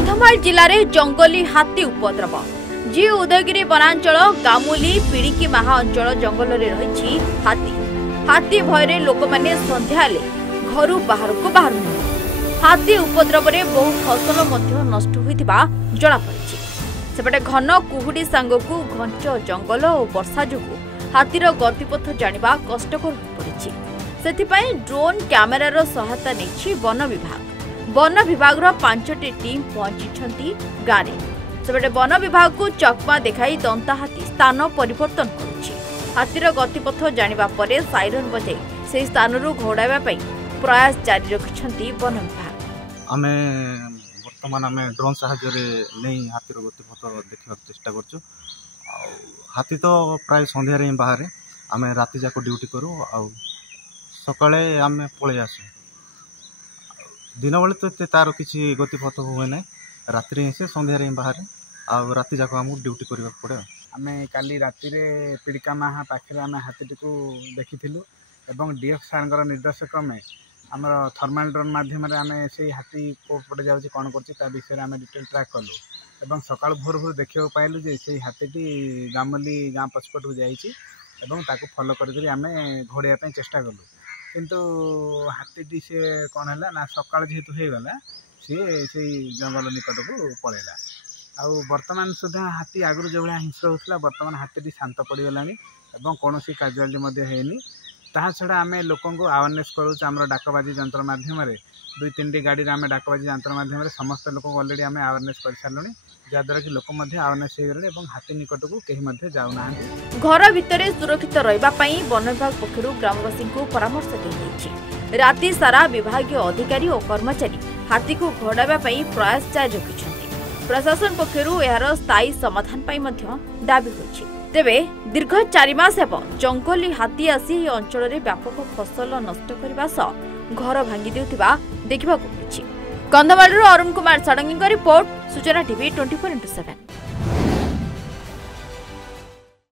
कंधमाल जिले में जंगली हाथी उपद्रव जी उदयगिरी वनांचल गामुली पिड़िकी माहा अंचल जंगल में रही हाथी हाथी भय लोक मैंने संध्या घर बाहर को बाहर हाथी उपद्रव में बहु फसल नष्ट होता जमापड़ी सेपटे घन कुहुड़ी सांगकू घंच जंगल और वर्षा जो हाथीर गतिपथ जाना कष्टकर हो पड़ी से ड्रोन कैमेरार सहायता नहीं वन विभाग 5टी टीम पहुंची गाँव में सेपटे वन विभाग को चकमा देखाई दंता हाथी स्थान परिवर्तन करुछि हाथीर गतिपथ जानिबा परे साइरन बजाई से स्थान घोड़ाइबा प्रयास जारी रखिछंती वन विभाग। आमे वर्तमान आमे ड्रोन सहायता नहीं हाथीर गतिपथ देखा चेष्टा करछु। हाथी तो प्राय संध्या रे बाहर आमे राति जाक ड्यूटी करू आ सकाळे आमे पळे आसु। दिन बेले तो तार किसी गतिपथ हुए ना रात्रि से संध्या रे बाहर आ राति जाक आमु ड्यूटी करबा पड़े। आमे काली राति रे पिड़िका माहा पाखे आमे हाथीटी को देखिथिलु एवं डीएफ सारंगर निर्देश क्रमे आमर थर्माल ड्रोन माध्यम आमे से हाथी को पटे जाउछि कोन करछि ता विषय रे आमे डिटेल ट्रैक कलु एवं सकाळ भोर भोर देखियो पाइलु जे से हाथीटी गामली गाँ पछपट को जाइछि एवं ताको फॉलो करि आमे घोड़िया पे चेष्टा कलु किंतु हाथीटी से कौन है ना सकाल जेहेतु हो गला सी जंगल निकट को पलैला आउ वर्तमान सुधा हाथी आगु जो भाया हिंस्र होता वर्तमान हाथीटी शांत पड़गला कौन काजुआलिटी है ता छड़ा आम लोक अवेयरनेस करूँ डाकबाजी जंत्र मध्यम 2-3टी गाड़ी में डाकबाजी जंत्र मध्यम समस्त लोक अलरेडी आम अवेयरनेस कर सारे जहाद्वारा कि लोक अवेयरनेस हो हाथी निकट को कहीं जाऊना घर भितर सुरक्षित रही वन विभाग पक्षर ग्रामवासी को परामर्श दी राति सारा विभागीय अधिकारी और कर्मचारी हाथी को घोड़ाइबा प्रयास जारी रखिछंती। प्रशासन पक्षर यार स्थायी समाधान दाबी होछि। तेबे दीर्घ 4 मास जंगली हाथी आसी अंचल में व्यापक फसल नष्ट करने सह घर भांगी देउथिबा देखिबाकु मिलिछि। कंधमालରୁ अरुण कुमार साडंगी रिपोर्ट सूचना टीवी 24/7।